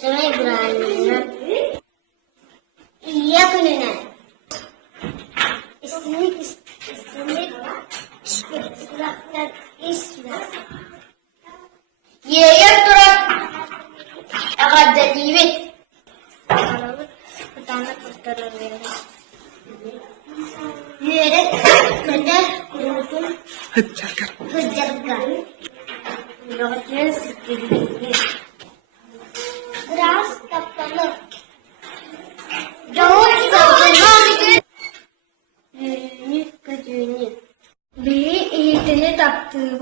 Sana İbrahim'ine yakınına istemek istemek Yeye durak agada diwit pertama kurtarılıyor. Yere kada kurutun hıcakkan Rohnya sekali Beras kapalı Daun sabun Yürünü kadını Bir eğitini taptığı